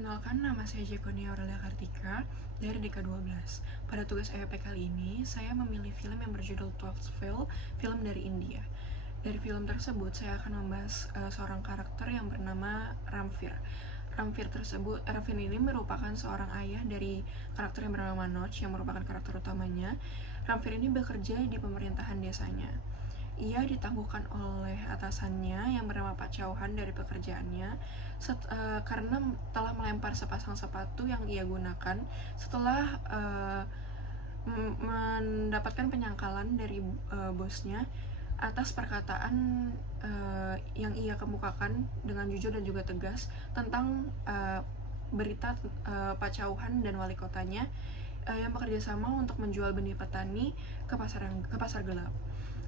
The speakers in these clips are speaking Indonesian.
Perkenalkan, nama saya Jekonia Aurelia Kartika dari DK12. Pada tugas AYP kali ini, saya memilih film yang berjudul 12th Fail, film dari India. Dari film tersebut, saya akan membahas seorang karakter yang bernama Ramveer. Ramveer ini merupakan seorang ayah dari karakter yang bernama Manoj, yang merupakan karakter utamanya. Ramveer ini bekerja di pemerintahan desanya. Ia ditangguhkan oleh atasannya yang bernama Pak Chauhan dari pekerjaannya karena telah melempar sepasang sepatu yang ia gunakan setelah mendapatkan penyangkalan dari bosnya atas perkataan yang ia kemukakan dengan jujur dan juga tegas tentang berita Pak Chauhan dan wali kotanya yang bekerja sama untuk menjual benih petani ke pasar gelap.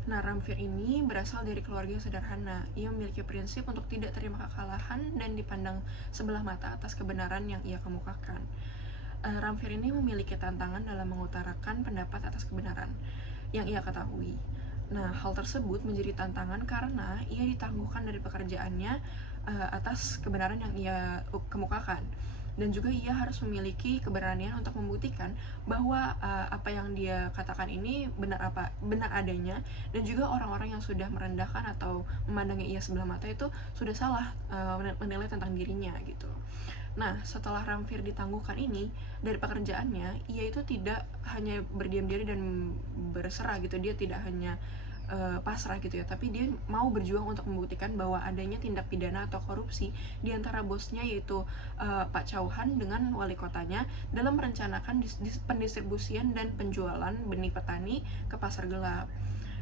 Nah, Ramveer ini berasal dari keluarga yang sederhana. Ia memiliki prinsip untuk tidak terima kekalahan dan dipandang sebelah mata atas kebenaran yang ia kemukakan. Ramveer ini memiliki tantangan dalam mengutarakan pendapat atas kebenaran yang ia ketahui. Nah, hal tersebut menjadi tantangan karena ia ditangguhkan dari pekerjaannya atas kebenaran yang ia kemukakan. Dan juga ia harus memiliki keberanian untuk membuktikan bahwa apa yang dia katakan ini benar adanya, dan juga orang-orang yang sudah merendahkan atau memandangnya ia sebelah mata itu sudah salah menilai tentang dirinya gitu. Nah, setelah Ramveer ditangguhkan ini dari pekerjaannya, ia itu tidak hanya berdiam diri dan berserah gitu, dia tidak hanya pasrah gitu ya, tapi dia mau berjuang untuk membuktikan bahwa adanya tindak pidana atau korupsi di antara bosnya yaitu Pak Chauhan dengan wali kotanya dalam merencanakan pendistribusian dan penjualan benih petani ke pasar gelap.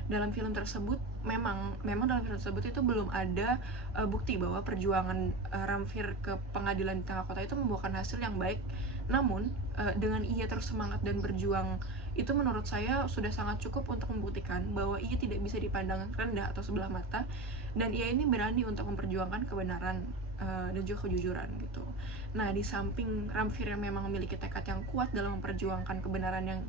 Dalam film tersebut memang dalam film tersebut itu belum ada bukti bahwa perjuangan Ramveer ke pengadilan di tengah kota itu membuahkan hasil yang baik. Namun dengan ia terus semangat dan berjuang, itu menurut saya sudah sangat cukup untuk membuktikan bahwa ia tidak bisa dipandang rendah atau sebelah mata, dan ia ini berani untuk memperjuangkan kebenaran dan juga kejujuran gitu. Nah, di samping Ramveer yang memang memiliki tekad yang kuat dalam memperjuangkan kebenaran yang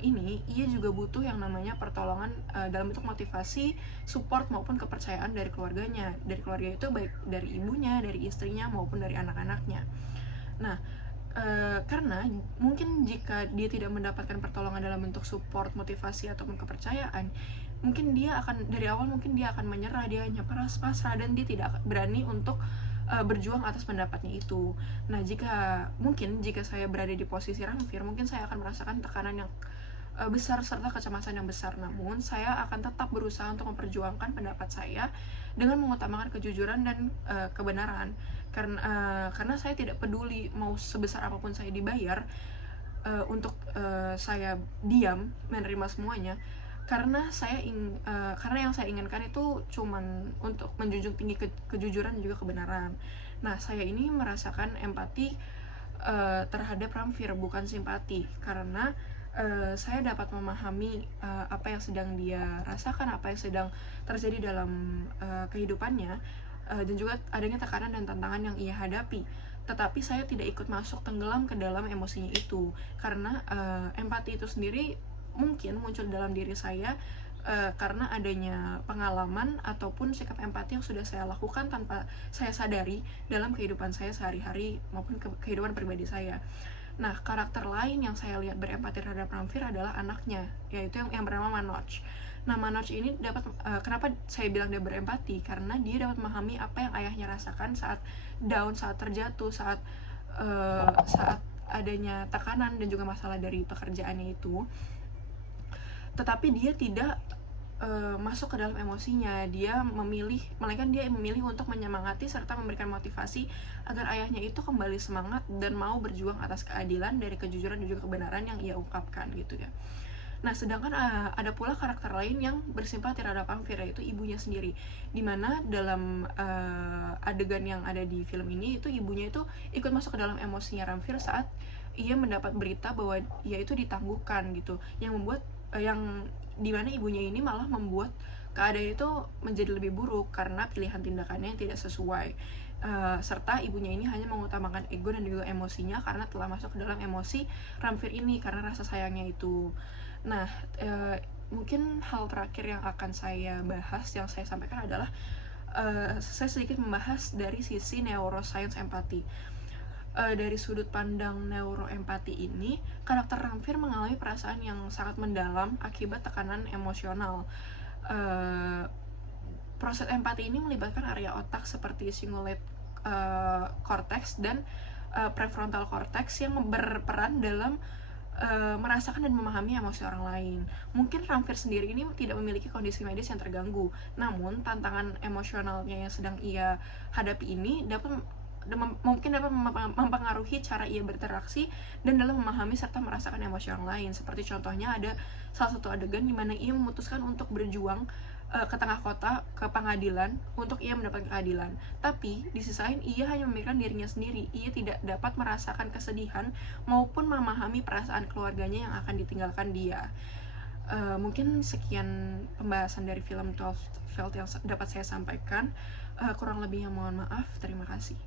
ini, ia juga butuh yang namanya pertolongan dalam bentuk motivasi, support maupun kepercayaan dari keluarganya. Dari keluarga itu baik dari ibunya, dari istrinya maupun dari anak-anaknya. Nah, karena mungkin jika dia tidak mendapatkan pertolongan dalam bentuk support, motivasi ataupun kepercayaan, mungkin dia akan dari awal menyerah, dia hanya pasrah dan dia tidak berani untuk berjuang atas pendapatnya itu. Nah, jika saya berada di posisi Ramveer, mungkin saya akan merasakan tekanan yang besar serta kecemasan yang besar. Namun saya akan tetap berusaha untuk memperjuangkan pendapat saya dengan mengutamakan kejujuran dan kebenaran. Karena saya tidak peduli mau sebesar apapun saya dibayar untuk saya diam menerima semuanya, karena yang saya inginkan itu cuman untuk menjunjung tinggi kejujuran dan juga kebenaran. Nah, saya ini merasakan empati terhadap Ramveer, bukan simpati, karena saya dapat memahami apa yang sedang dia rasakan, apa yang sedang terjadi dalam kehidupannya, dan juga adanya tekanan dan tantangan yang ia hadapi. Tetapi saya tidak ikut masuk tenggelam ke dalam emosinya itu, karena empati itu sendiri mungkin muncul dalam diri saya karena adanya pengalaman ataupun sikap empati yang sudah saya lakukan tanpa saya sadari dalam kehidupan saya sehari-hari maupun kehidupan pribadi saya. Nah, karakter lain yang saya lihat berempati terhadap Ramveer adalah anaknya, yaitu yang bernama Manoj. Nah, Manoj ini kenapa saya bilang dia berempati? Karena dia dapat memahami apa yang ayahnya rasakan saat down, saat terjatuh, saat adanya tekanan dan juga masalah dari pekerjaannya itu. Tetapi dia tidak masuk ke dalam emosinya. Melainkan dia memilih untuk menyemangati serta memberikan motivasi agar ayahnya itu kembali semangat dan mau berjuang atas keadilan dari kejujuran dan juga kebenaran yang ia ungkapkan gitu ya. Nah, sedangkan ada pula karakter lain yang bersimpati terhadap Ramveer, yaitu ibunya sendiri, dimana dalam adegan yang ada di film ini itu ibunya itu ikut masuk ke dalam emosinya Ramveer saat ia mendapat berita bahwa ia itu ditangguhkan gitu, yang membuat yang dimana ibunya ini malah membuat keadaan itu menjadi lebih buruk karena pilihan tindakannya yang tidak sesuai, serta ibunya ini hanya mengutamakan ego dan juga emosinya karena telah masuk ke dalam emosi Ramveer ini karena rasa sayangnya itu. Nah, mungkin hal terakhir yang akan saya bahas, yang saya sampaikan adalah saya sedikit membahas dari sisi neuroscience empati. dari sudut pandang neuroempati ini, karakter Ramfir mengalami perasaan yang sangat mendalam akibat tekanan emosional. Proses empati ini melibatkan area otak seperti cingulate cortex dan prefrontal cortex yang berperan dalam merasakan dan memahami emosi orang lain. Mungkin Ramfir sendiri ini tidak memiliki kondisi medis yang terganggu, namun tantangan emosionalnya yang sedang ia hadapi ini mungkin dapat mempengaruhi cara ia berinteraksi dan dalam memahami serta merasakan emosi orang lain. Seperti contohnya ada salah satu adegan di mana ia memutuskan untuk berjuang ke tengah kota, ke pengadilan untuk ia mendapatkan keadilan. Tapi di sisi lain ia hanya memikirkan dirinya sendiri. Ia tidak dapat merasakan kesedihan maupun memahami perasaan keluarganya yang akan ditinggalkan dia. Mungkin sekian pembahasan dari film 12 Failed yang dapat saya sampaikan. Kurang lebihnya mohon maaf. Terima kasih.